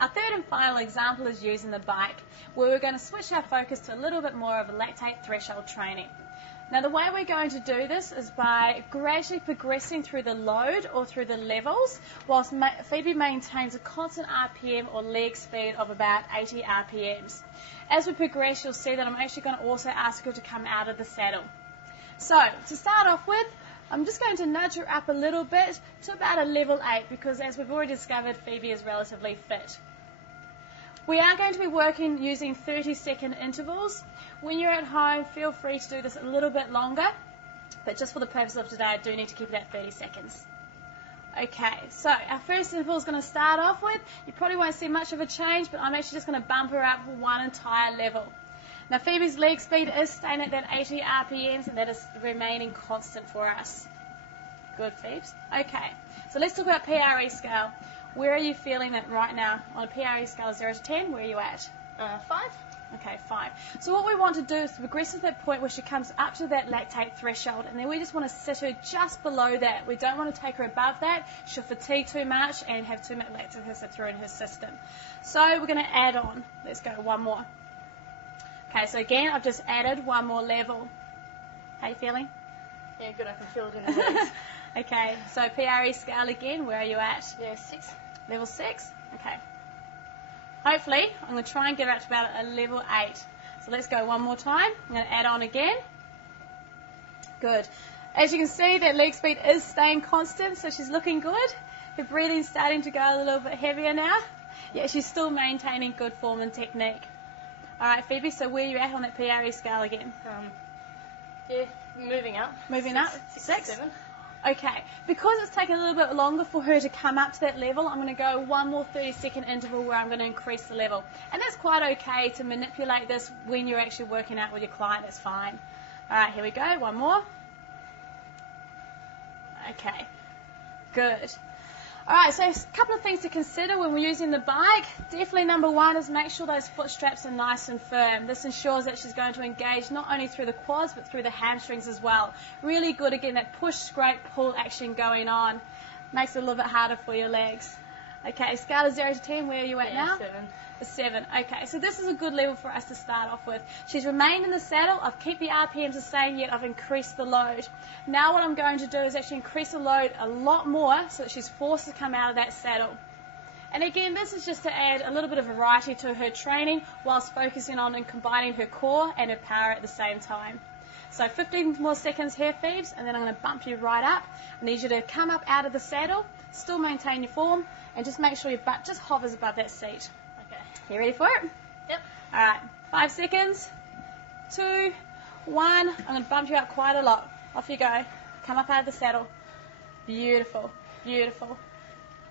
Our third and final example is using the bike, where we're going to switch our focus to a little bit more of a lactate threshold training. Now the way we're going to do this is by gradually progressing through the load or through the levels, whilst Phoebe maintains a constant RPM or leg speed of about 80 RPMs. As we progress, you'll see that I'm actually going to also ask her to come out of the saddle. So to start off with, I'm just going to nudge her up a little bit to about a level 8, because as we've already discovered, Phoebe is relatively fit. We are going to be working using 30-second intervals. When you're at home, feel free to do this a little bit longer, but just for the purpose of today, I do need to keep it at 30 seconds. Okay, so our first interval is going to start off with, you probably won't see much of a change, but I'm actually just going to bump her up one entire level. Now Phoebe's leg speed is staying at that 80 RPMs, and that is remaining constant for us. Good, Phoebes. Okay, so let's talk about PRE scale. Where are you feeling it right now? On a PRE scale of 0 to 10, where are you at? 5. Okay, 5. So what we want to do is progress to that point where she comes up to that lactate threshold, and then we just want to sit her just below that. We don't want to take her above that. She'll fatigue too much and have too much lactic acid through in her system. So we're going to add on. Let's go one more. Okay, so again, I've just added one more level. How are you feeling? Yeah, good. I can feel it in the legs. Okay, so PRE scale again, where are you at? Yeah, 6. Level 6? Okay. Hopefully, I'm going to try and get up to about a level 8. So let's go one more time. I'm going to add on again. Good. As you can see, that leg speed is staying constant, so she's looking good. Her breathing's starting to go a little bit heavier now. Yeah, she's still maintaining good form and technique. All right, Phoebe, so where are you at on that PRE scale again? Yeah, moving up. Moving up? 6, 7. Okay, because it's taken a little bit longer for her to come up to that level, I'm going to go one more 30-second interval where I'm going to increase the level. And that's quite okay to manipulate this when you're actually working out with your client. That's fine. All right, here we go. One more. Okay, good. All right, so a couple of things to consider when we're using the bike. Definitely number one is make sure those foot straps are nice and firm. This ensures that she's going to engage not only through the quads but through the hamstrings as well. Really good, again, that push, scrape, pull action going on. Makes it a little bit harder for your legs. Okay, scale of 0 to 10, where are you at now? 7. A 7. Okay, so this is a good level for us to start off with. She's remained in the saddle. I've kept the RPMs the same, yet I've increased the load. Now what I'm going to do is actually increase the load a lot more so that she's forced to come out of that saddle. And again, this is just to add a little bit of variety to her training whilst focusing on and combining her core and her power at the same time. So 15 more seconds here, Phoebes, and then I'm going to bump you right up. I need you to come up out of the saddle, still maintain your form, and just make sure your butt just hovers above that seat. You ready for it? Yep. All right, 5 seconds, 2, 1. I'm going to bump you up quite a lot. Off you go. Come up out of the saddle. Beautiful, beautiful.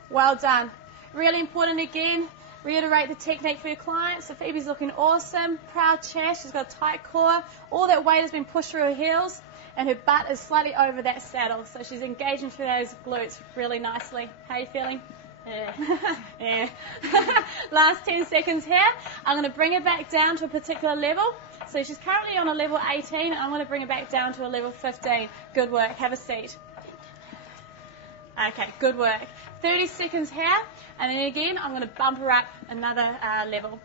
Well done. Really important again, reiterate the technique for your client. So Phoebe's looking awesome, proud chest, she's got a tight core. All that weight has been pushed through her heels, and her butt is slightly over that saddle. So she's engaging through those glutes really nicely. How are you feeling? Yeah. Yeah. Last 10 seconds here. I'm going to bring her back down to a particular level. So she's currently on a level 18. I'm going to bring her back down to a level 15. Good work. Have a seat. Okay, good work. 30 seconds here. And then again, I'm going to bump her up another level.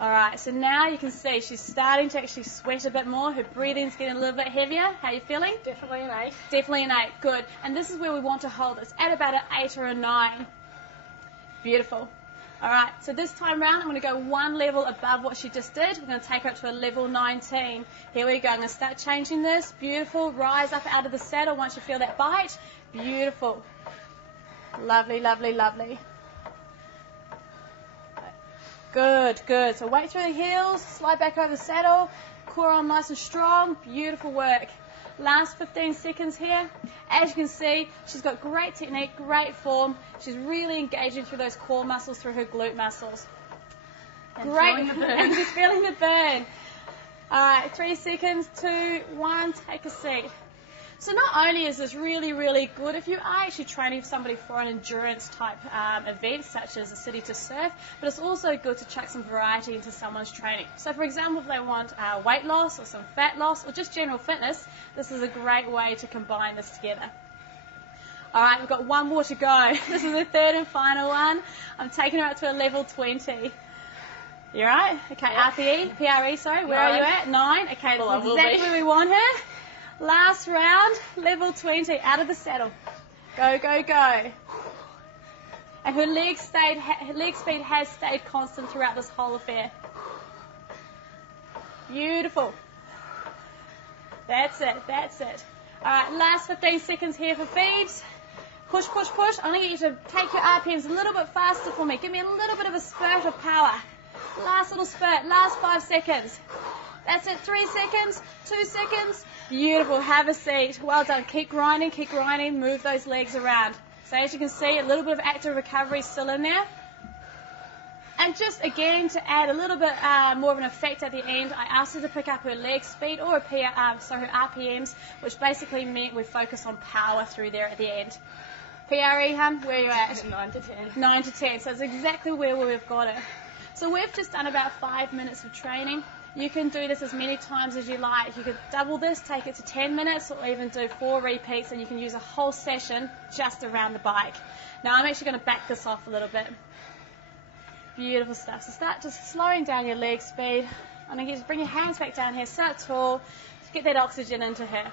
All right, so now you can see she's starting to actually sweat a bit more. Her breathing's getting a little bit heavier. How are you feeling? Definitely an 8. Definitely an 8. Good. And this is where we want to hold this, at about an 8 or a 9. Beautiful. All right, so this time round, I'm going to go one level above what she just did. We're going to take her up to a level 19. Here we go. I'm going to start changing this. Beautiful. Rise up out of the saddle once you feel that bite. Beautiful. Lovely, lovely, lovely. Good, good. So weight through the heels, slide back over the saddle, core on nice and strong. Beautiful work. Last 15 seconds here. As you can see, she's got great technique, great form. She's really engaging through those core muscles, through her glute muscles. And Great. feeling the burn. And she's feeling the burn. All right, 3 seconds, 2, 1, take a seat. So not only is this really, really good if you are actually training somebody for an endurance type event such as a city to surf, but it's also good to chuck some variety into someone's training. So for example, if they want weight loss or some fat loss or just general fitness, this is a great way to combine this together. All right, we've got one more to go. This is the third and final one. I'm taking her up to a level 20. You right? Okay, Yep. PRE, sorry. Where are you at? 9? Okay, Well, I that's will exactly be. where we want her. Last round, level 20, out of the saddle. Go, go, go. And her leg speed has stayed constant throughout this whole affair. Beautiful. That's it, that's it. All right, last 15 seconds here for feeds. Push, push, push. I'm going to get you to take your RPMs a little bit faster for me. Give me a little bit of a spurt of power. Last little spurt, last 5 seconds. That's it, 3 seconds, 2 seconds. Beautiful, have a seat. Well done, keep grinding, move those legs around. So as you can see, a little bit of active recovery still in there. And just again, to add a little bit more of an effect at the end, I asked her to pick up her leg speed or her RPMs, which basically meant we focus on power through there at the end. PRE, hun, where are you at? 9 to 10. 9 to 10, so it's exactly where we've got her. So we've just done about 5 minutes of training. You can do this as many times as you like. You could double this, take it to 10 minutes, or even do 4 repeats, and you can use a whole session just around the bike. Now I'm actually going to back this off a little bit. Beautiful stuff. So start just slowing down your leg speed. I'm going to get you to bring your hands back down here, start tall, get that oxygen into her.